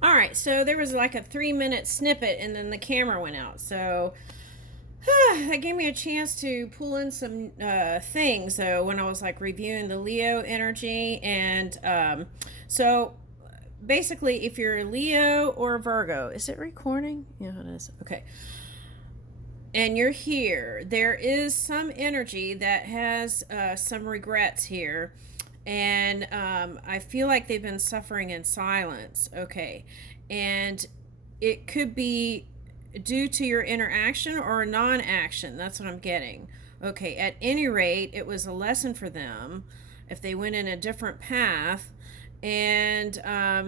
All right, so there was like a 3 minute snippet and then the camera went out. So that gave me a chance to pull in some things though when I was like reviewing the Leo energy. And so basically, if you're a Leo or Virgo, is it recording? Yeah, it is. Okay. And you're here, there is some energy that has some regrets here. And I feel like they've been suffering in silence. Okay. And it could be due to your interaction or non action. That's what I'm getting. Okay. At any rate, it was a lesson for them if they went in a different path. And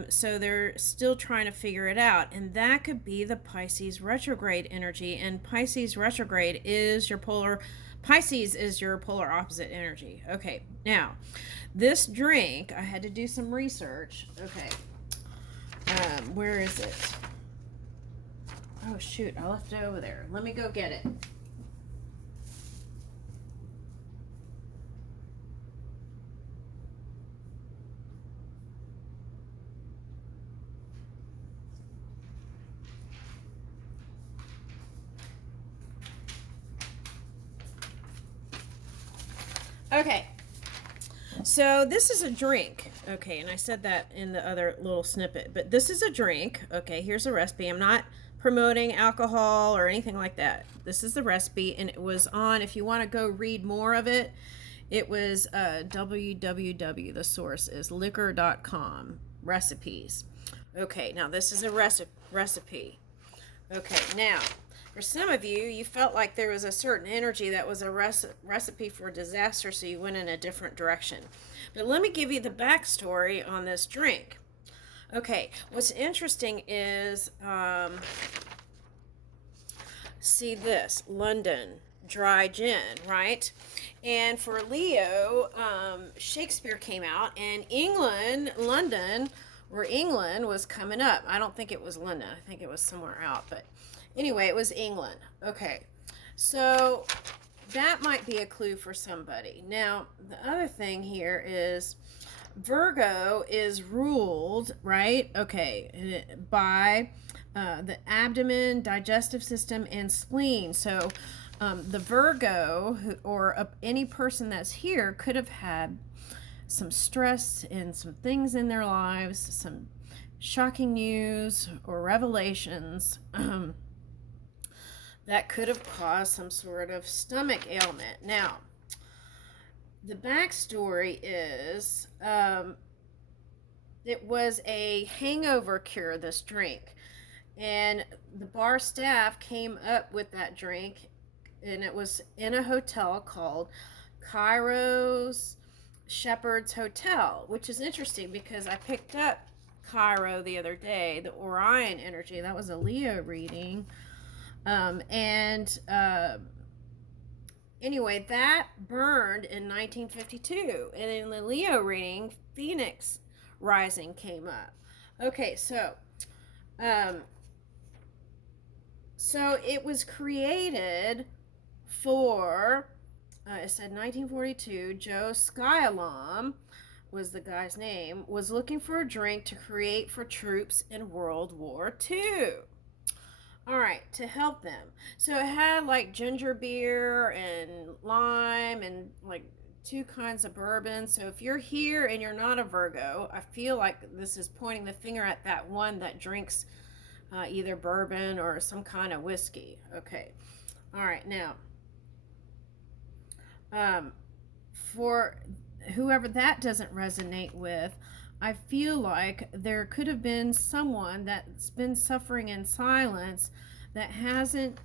so they're still trying to figure it out. And that could be the Pisces retrograde energy. And Pisces retrograde is your polar. Pisces is your polar opposite energy. Okay, now this drink, I had to do some research. Okay, where is it? Oh shoot, I left it over there. Let me go get it. Okay, so this is a drink. Okay, and I said that in the other little snippet, but this is a drink. Okay, here's a recipe. I'm not promoting alcohol or anything like that. This is the recipe, and it was on, if you want to go read more of it, it was www. The source is liquor.com recipes. Okay, now this is a recipe. Okay, now for some of you, you felt like there was a certain energy that was a recipe for disaster, so you went in a different direction. But let me give you the backstory on this drink. Okay, what's interesting is, see this, London dry gin, right? And for Leo, Shakespeare came out, and England, London, where England was coming up. I don't think it was London. I think it was somewhere out, but anyway, it was England. Okay, so that might be a clue for somebody. Now, the other thing here is Virgo is ruled, right? Okay, by the abdomen, digestive system, and spleen. So the Virgo or any person that's here could have had some stress and some things in their lives, some shocking news or revelations that could have caused some sort of stomach ailment. Now, the backstory is it was a hangover cure, this drink. And the bar staff came up with that drink, and it was in a hotel called Cairo's Shepherd's Hotel, which is interesting because I picked up Cairo the other day, the Orion energy. That was a Leo reading. Anyway, that burned in 1952. And in the Leo reading, Phoenix rising came up. Okay, so it was created for, it said 1942, Joe Skyalom was the guy's name, was looking for a drink to create for troops in World War II. All right, to help them. So it had like ginger beer and lime and like two kinds of bourbon. So if you're here and you're not a Virgo, I feel like this is pointing the finger at that one that drinks either bourbon or some kind of whiskey. Okay. All right, now for whoever that doesn't resonate with, I feel like there could have been someone that's been suffering in silence that hasn't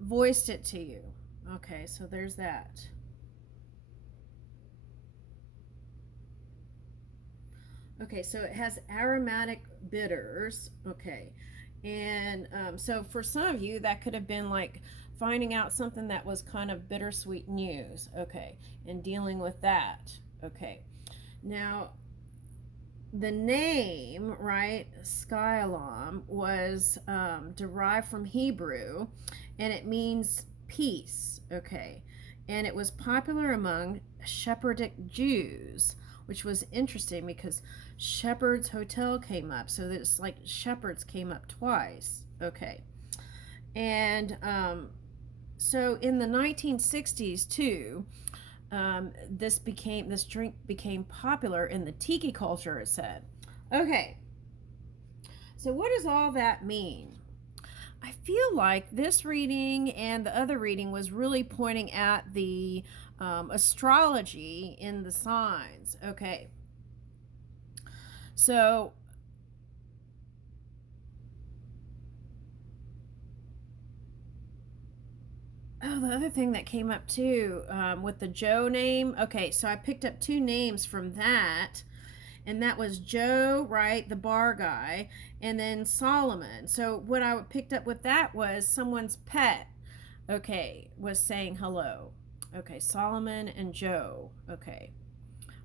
voiced it to you. Okay, so there's that. Okay, so it has aromatic bitters. Okay, and so for some of you, that could have been like finding out something that was kind of bittersweet news. Okay, and dealing with that. Okay. Now, the name, right, Skyalom, was derived from Hebrew, and it means peace, okay? And it was popular among Sephardic Jews, which was interesting because Shepherd's Hotel came up. So it's like Shepherd's came up twice. Okay. And so in the 1960s too, this drink became popular in the tiki culture, it said. Okay. So what does all that mean? I feel like this reading and the other reading was really pointing at the astrology in the signs. Okay. So, oh, the other thing that came up too with the Joe name. Okay, so I picked up two names from that. And that was Joe, right, the bar guy, and then Solomon. So what I picked up with that was someone's pet, okay, was saying hello. Okay, Solomon and Joe. Okay.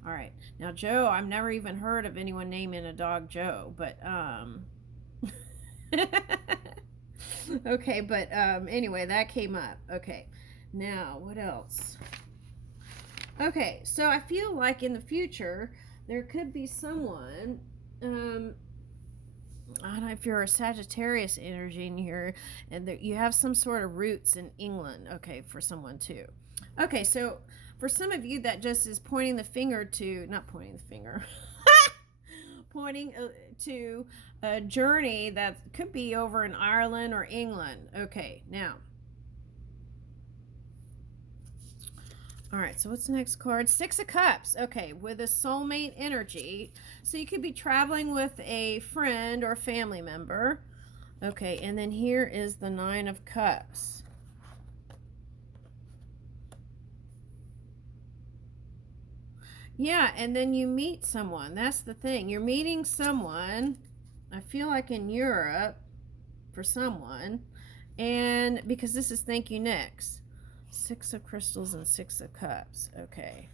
All right. Now, Joe, I've never even heard of anyone naming a dog Joe, but okay, but anyway, that came up. Okay. Now, what else? Okay, so I feel like in the future there could be someone, I don't know if you're a Sagittarius energy in here, and that you have some sort of roots in England, okay, for someone too. Okay, so for some of you that just is pointing the finger to, not pointing the finger, pointing to a journey that could be over in Ireland or England. Okay, now. All right, so what's the next card? Six of Cups. Okay, with a soulmate energy. So you could be traveling with a friend or family member. Okay, and then here is the Nine of Cups. Yeah, and then you meet someone. That's the thing. You're meeting someone, I feel like in Europe, for someone. And because this is Thank You Next. Six of Crystals and Six of Cups. Okay.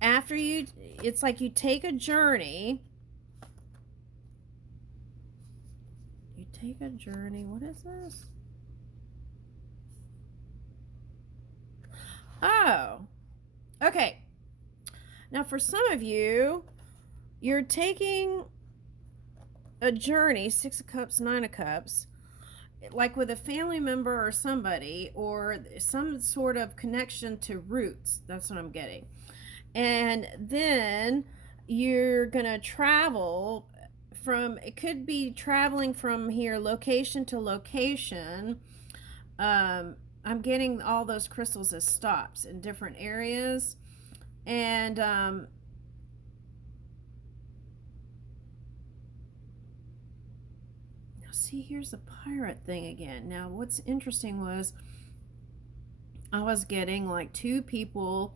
After you, it's like you take a journey. You take a journey. What is this? Oh. Okay. Now, for some of you, you're taking a journey, Six of Cups, Nine of Cups, like with a family member or somebody, or some sort of connection to roots. That's what I'm getting. And then you're going to travel from, it could be traveling from here, location to location. I'm getting all those crystals as stops in different areas. And see, here's the pirate thing again. Now, what's interesting was I was getting like two people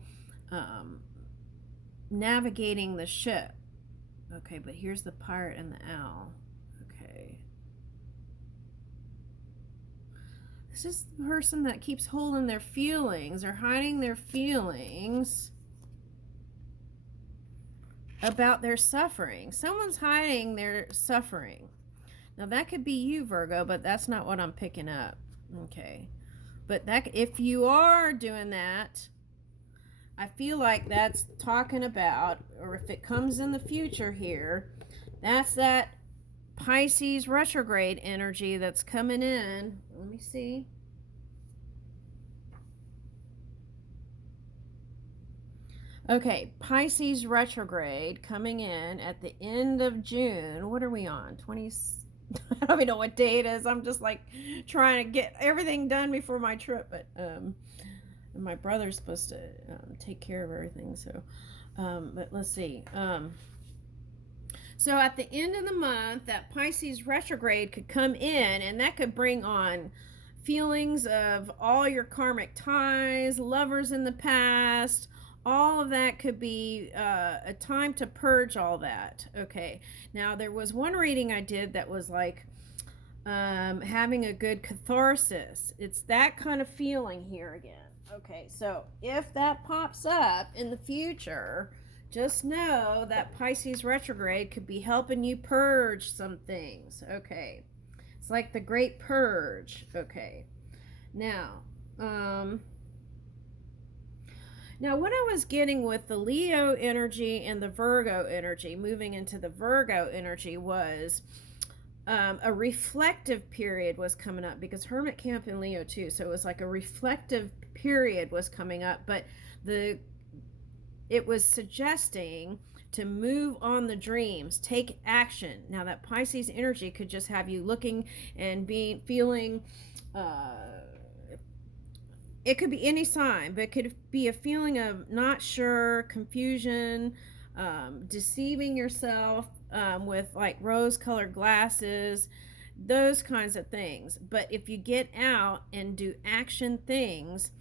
navigating the ship. Okay, but here's the pirate and the owl. Okay. This is the person that keeps holding their feelings or hiding their feelings about their suffering. Someone's hiding their suffering. Now, that could be you, Virgo, but that's not what I'm picking up. Okay. But that, if you are doing that, I feel like that's talking about, or if it comes in the future here, that's that Pisces retrograde energy that's coming in. Let me see. Okay, Pisces retrograde coming in at the end of June. What are we on? 20. I don't even know what day it is. I'm just like trying to get everything done before my trip, but my brother's supposed to take care of everything. So, but let's see. So at the end of the month, that Pisces retrograde could come in, and that could bring on feelings of all your karmic ties, lovers in the past. All of that could be a time to purge all that. Okay. Now, there was one reading I did that was like having a good catharsis. It's that kind of feeling here again. Okay. So if that pops up in the future, just know that Pisces retrograde could be helping you purge some things. Okay. It's like the great purge. Okay. Now, Now, what I was getting with the Leo energy and the Virgo energy, moving into the Virgo energy, was a reflective period was coming up, because Hermit came up in Leo too. So it was like a reflective period was coming up, but it was suggesting to move on the dreams, take action. Now that Pisces energy could just have you looking and feeling, it could be any sign, but it could be a feeling of not sure, confusion, deceiving yourself with like rose-colored glasses, those kinds of things. But if you get out and do action things,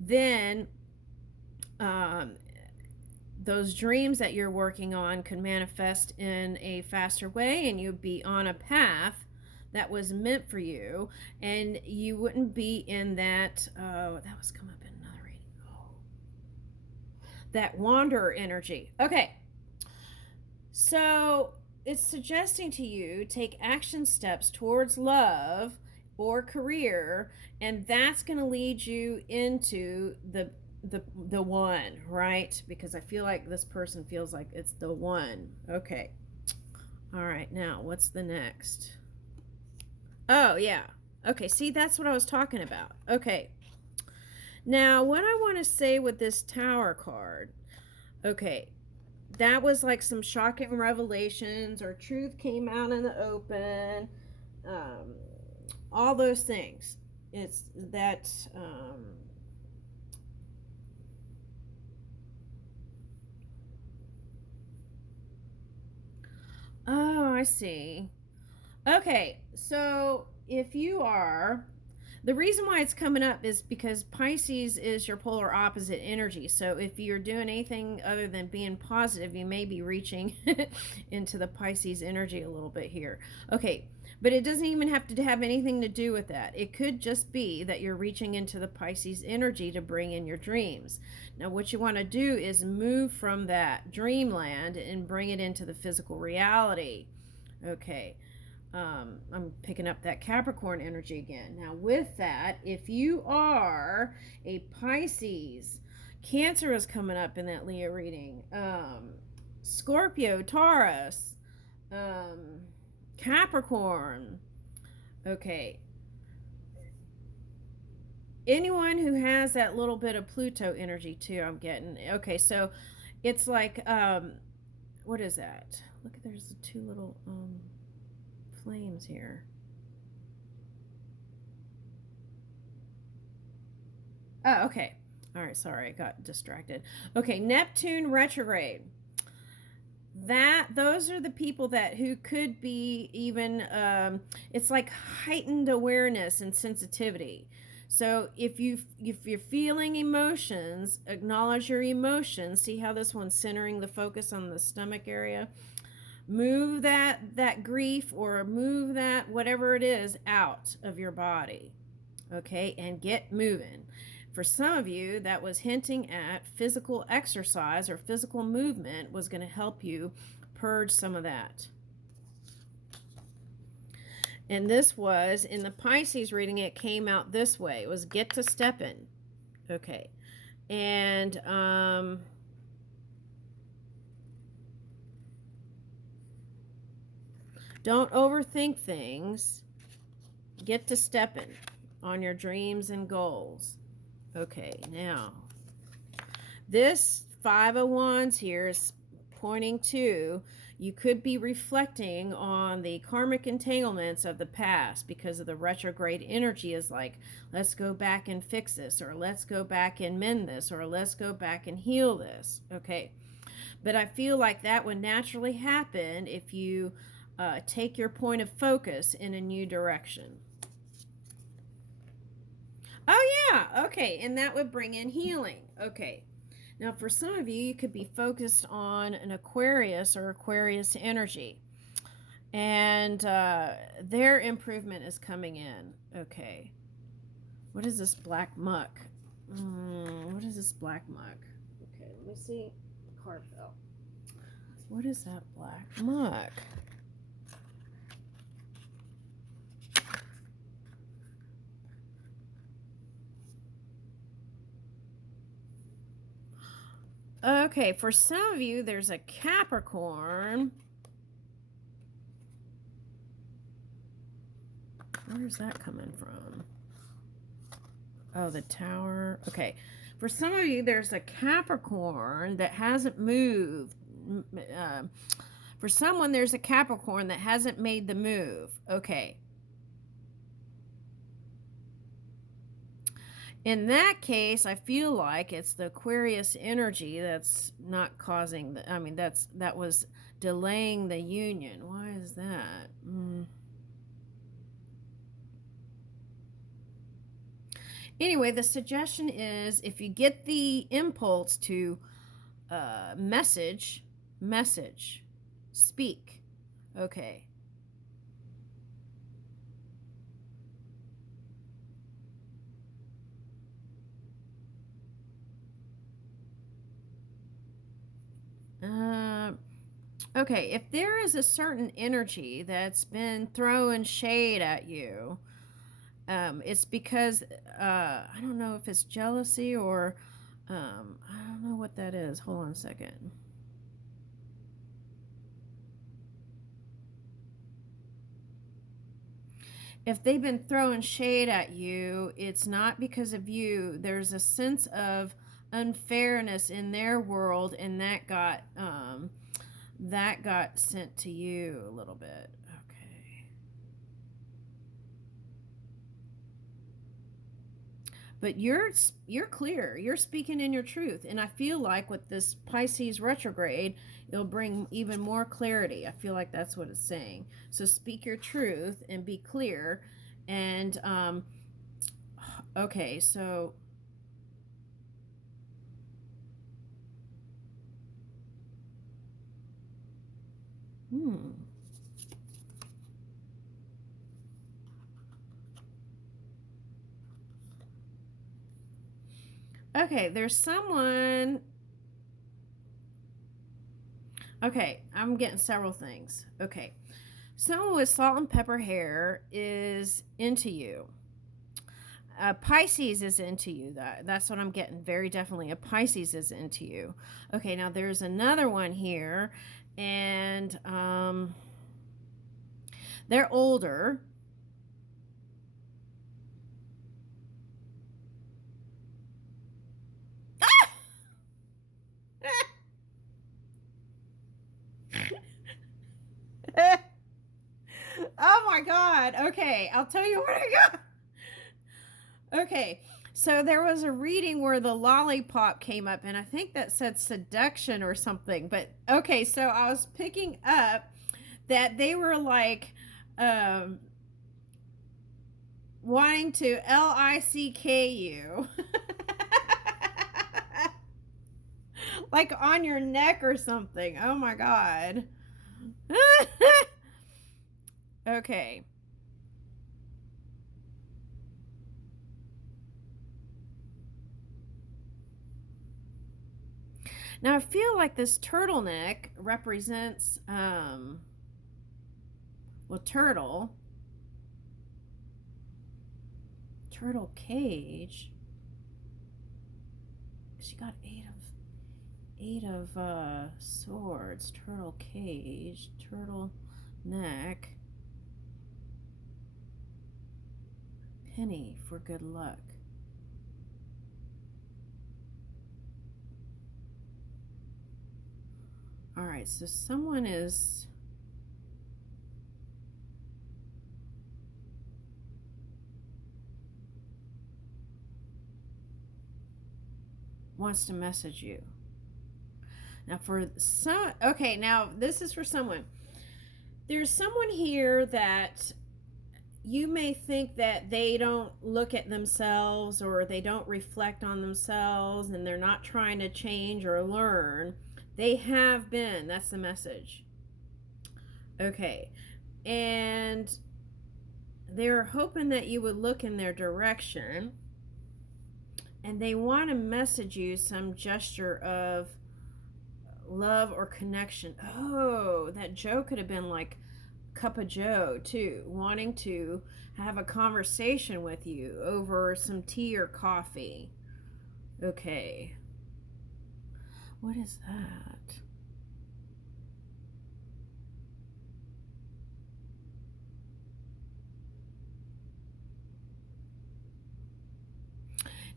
then those dreams that you're working on can manifest in a faster way, and you'd be on a path that was meant for you, and you wouldn't be in that that was come up in another reading. That wanderer energy. Okay, so it's suggesting to you take action steps towards love or career, and that's going to lead you into the one, right? Because I feel like this person feels like it's the one. Okay. All right, now what's the next? Oh, yeah. Okay, see, that's what I was talking about. Okay. Now, what I want to say with this Tower card, okay, that was like some shocking revelations, or truth came out in the open, all those things. It's that, oh, I see. Okay, so if you are, the reason why it's coming up is because Pisces is your polar opposite energy. So if you're doing anything other than being positive, you may be reaching into the Pisces energy a little bit here. Okay, but it doesn't even have to have anything to do with that. It could just be that you're reaching into the Pisces energy to bring in your dreams. Now, what you want to do is move from that dreamland and bring it into the physical reality. Okay. I'm picking up that Capricorn energy again. Now, with that, if you are a Pisces, Cancer is coming up in that Leo reading. Scorpio, Taurus, Capricorn. Okay. Anyone who has that little bit of Pluto energy too, I'm getting. Okay, so it's like, what is that? Look, there's the two little flames here. Oh, okay. All right, sorry, I got distracted. Okay, Neptune retrograde. Those are the people that who could be even it's like heightened awareness and sensitivity. So if you're feeling emotions, acknowledge your emotions. See how this one's centering the focus on the stomach area? Move that grief, or move that whatever it is out of your body. Okay, and get moving. For some of you, that was hinting at physical exercise or physical movement was going to help you purge some of that. And this was in the Pisces reading, it came out this way. It was get to stepping. Okay. And don't overthink things. Get to stepping on your dreams and goals. Okay, now this Five of Wands here is pointing to you could be reflecting on the karmic entanglements of the past, because of the retrograde energy is like, let's go back and fix this, or let's go back and mend this, or let's go back and heal this. Okay, but I feel like that would naturally happen if you take your point of focus in a new direction. Oh, yeah. Okay. And that would bring in healing. Okay. Now, for some of you, you could be focused on an Aquarius or Aquarius energy. And their improvement is coming in. Okay. What is this black muck? What is this black muck? Okay. Let me see. The card fell. What is that black muck? Okay, for some of you, there's a Capricorn. Where's that coming from? Oh, the Tower. Okay. For some of you, there's a Capricorn that hasn't moved. For someone, there's a Capricorn that hasn't made the move. Okay. In that case, I feel like it's the Aquarius energy that's not causing the, I mean, that was delaying the union. Why is that? Anyway, the suggestion is if you get the impulse to message, speak. Okay. Okay, if there is a certain energy that's been throwing shade at you, it's because I don't know if it's jealousy or I don't know what that is. Hold on a second. If they've been throwing shade at you, it's not because of you. There's a sense of unfairness in their world, and that got sent to you a little bit. Okay. But you're clear. You're speaking in your truth. And I feel like with this Pisces retrograde, it'll bring even more clarity. I feel like that's what it's saying. So speak your truth and be clear. And, okay, so... Okay, there's someone... Okay, I'm getting several things. Okay, someone with salt and pepper hair is into you. Pisces is into you. That's what I'm getting. Very definitely. A Pisces is into you. Okay, now there's another one here, and they're older. Oh my God. Okay, I'll tell you what I got. Okay, so there was a reading where the lollipop came up, and I think that said seduction or something. But okay, so I was picking up that they were like wanting to lick you. Like on your neck or something. Oh my God. Okay. Now I feel like this turtleneck represents, well, turtle cage. She got eight of swords. Turtle cage, turtle neck, penny for good luck. All right, so someone is wants to message you. Now for some, okay, now this is for someone. There's someone here that you may think that they don't look at themselves or they don't reflect on themselves and they're not trying to change or learn. They have been. That's the message. Okay. And they're hoping that you would look in their direction. And they want to message you some gesture of love or connection. Oh, that Joe could have been like Cup of Joe too, wanting to have a conversation with you over some tea or coffee. Okay. What is that?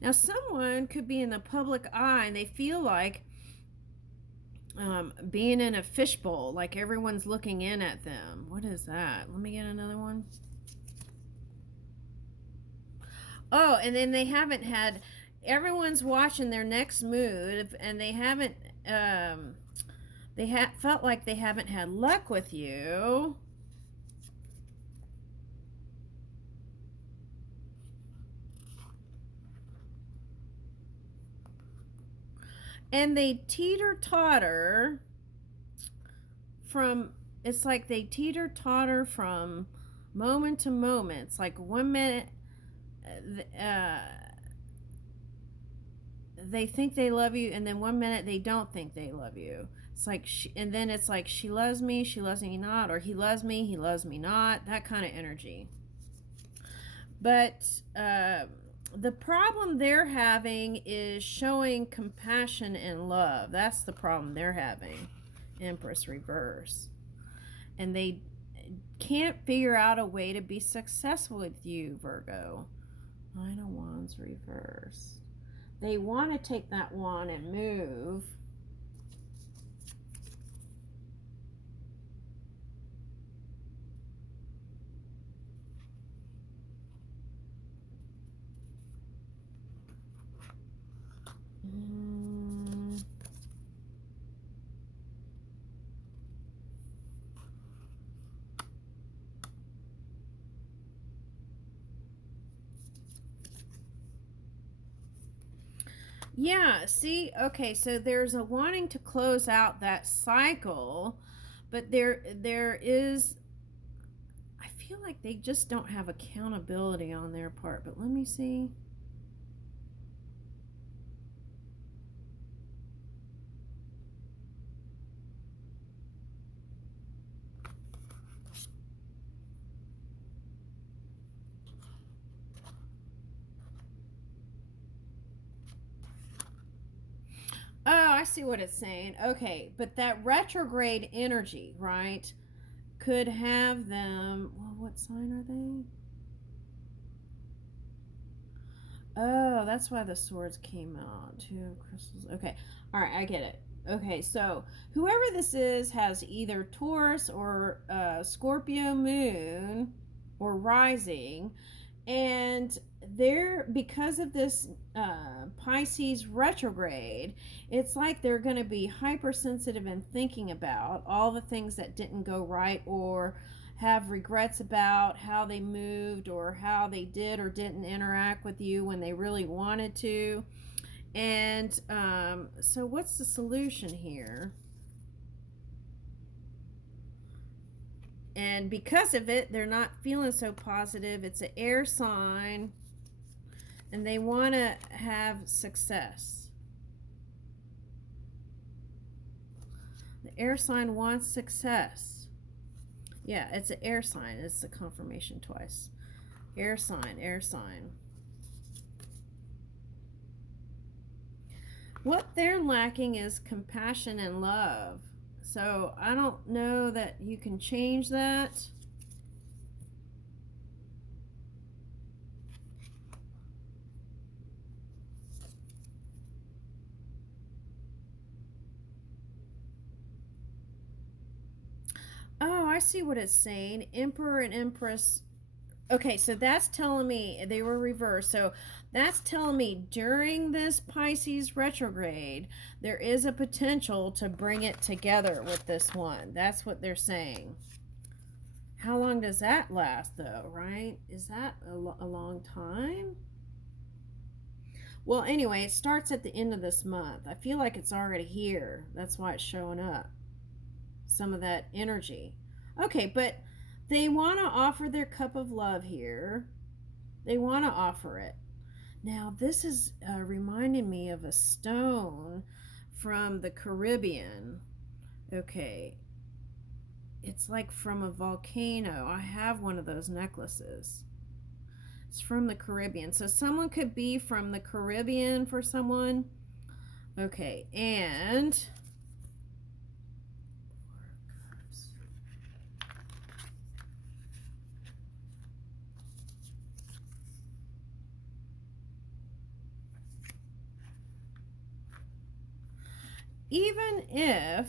Now, someone could be in the public eye and they feel like being in a fishbowl, like everyone's looking in at them. What is that? Let me get another one. Oh, and then they haven't had, everyone's watching their next move, and they haven't, felt like they haven't had luck with you. And they teeter-totter from, it's like they teeter-totter from moment to moment. It's like 1 minute, they think they love you, and then 1 minute they don't think they love you. It's like and then it's like she loves me not, or he loves me not, that kind of energy. But the problem they're having is showing compassion and love. That's the problem they're having. Empress reverse. And they can't figure out a way to be successful with you, Virgo. Nine of Wands reverse. They want to take that wand and move. Yeah, see, okay, so there's a wanting to close out that cycle, but there is, I feel like they just don't have accountability on their part. But let me see. Oh, I see what it's saying. Okay, but that retrograde energy, right, could have them. Well, what sign are they? Oh, that's why the swords came out. Two of crystals. Okay, all right, I get it. Okay, so whoever this is has either Taurus or Scorpio moon or rising, and they're, because of this Pisces retrograde, it's like they're going to be hypersensitive and thinking about all the things that didn't go right, or have regrets about how they moved, or how they did or didn't interact with you when they really wanted to. And so what's the solution here? And because of it, they're not feeling so positive. It's an air sign, and they want to have success. The air sign wants success. Yeah, it's an air sign. It's the confirmation twice. Air sign, air sign. What they're lacking is compassion and love. So I don't know that you can change that. Oh, I see what it's saying. Emperor and Empress. Okay, so that's telling me they were reversed. So that's telling me during this Pisces retrograde, there is a potential to bring it together with this one. That's what they're saying. How long does that last, though, right? Is that a long time? Well, anyway, it starts at the end of this month. I feel like it's already here. That's why it's showing up. Some of that energy. Okay, but they want to offer their cup of love here. They want to offer it. Now, this is reminding me of a stone from the Caribbean. Okay. It's like from a volcano. I have one of those necklaces. It's from the Caribbean. So someone could be from the Caribbean for someone. Okay, and even if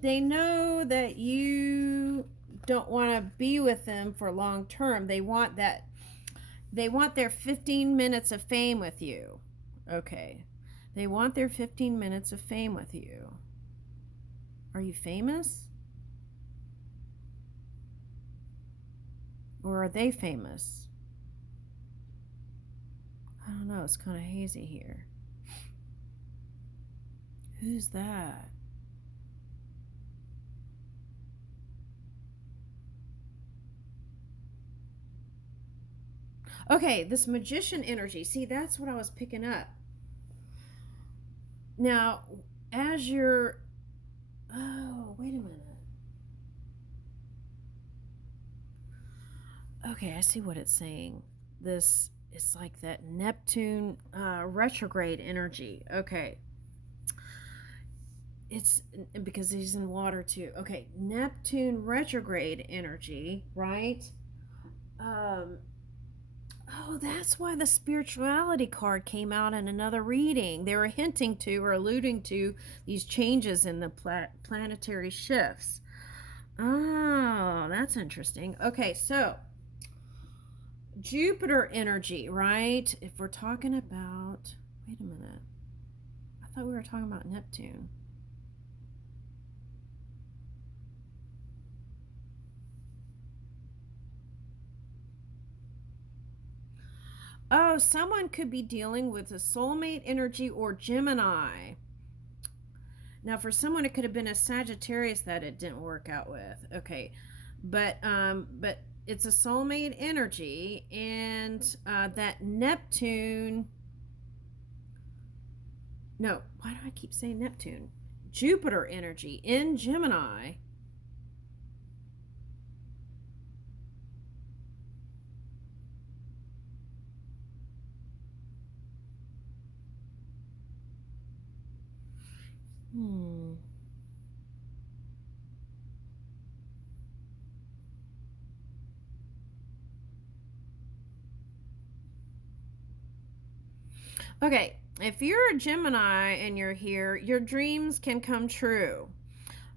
they know that you don't want to be with them for long term, they want their 15 minutes of fame with you. Okay. They want their 15 minutes of fame with you. Are you famous? Or are they famous? I don't know. It's kind of hazy here. Who's that? Okay, this magician energy. See, that's what I was picking up. Now, as you're... Oh, wait a minute. Okay, I see what it's saying. This is like that Neptune retrograde energy. Okay. It's because he's in water too. Okay, Neptune retrograde energy, right? Oh, that's why the spirituality card came out in another reading. They were hinting to or alluding to these changes in the planetary shifts. Oh, that's interesting. Okay, so Jupiter energy, right? If we're talking about, wait a minute. I thought we were talking about Neptune. Oh, someone could be dealing with a soulmate energy or Gemini. Now, for someone, it could have been a Sagittarius that it didn't work out with. Okay, but it's a soulmate energy, and that Neptune. No, why do I keep saying Neptune? Jupiter energy in Gemini. Okay, if you're a Gemini and you're here, your dreams can come true.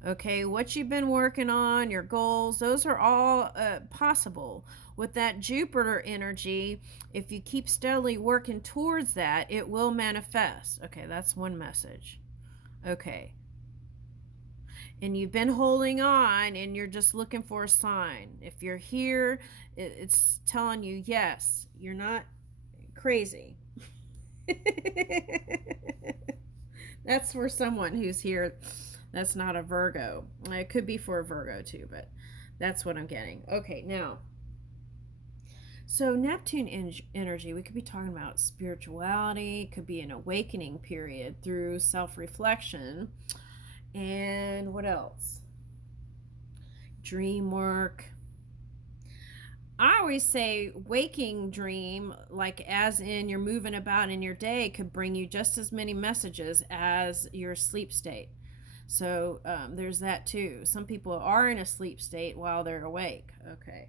Okay, what you've been working on, your goals, those are all possible. With that Jupiter energy, if you keep steadily working towards that, it will manifest. Okay, that's one message. Okay. And you've been holding on and you're just looking for a sign. If you're here, it's telling you, yes, you're not crazy. That's for someone who's here that's not a Virgo. It could be for a Virgo too, but that's what I'm getting. Okay, now, so Neptune energy, we could be talking about spirituality, could be an awakening period through self-reflection. And what else? Dream work. I always say waking dream, like as in you're moving about in your day, could bring you just as many messages as your sleep state. So there's that too. Some people are in a sleep state while they're awake. Okay.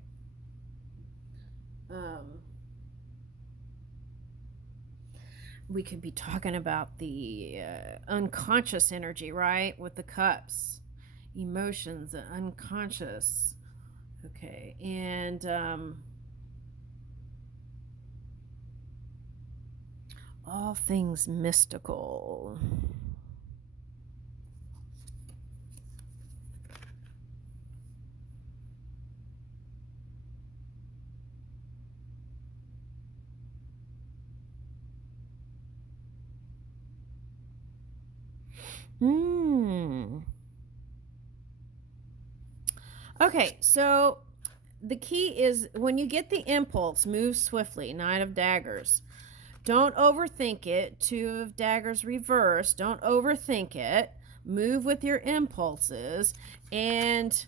We could be talking about the unconscious energy, right? With the cups, emotions, the unconscious. Okay, and all things mystical. Okay, so the key is when you get the impulse, move swiftly. Nine of Daggers. Don't overthink it. Two of Daggers reversed. Don't overthink it. Move with your impulses, and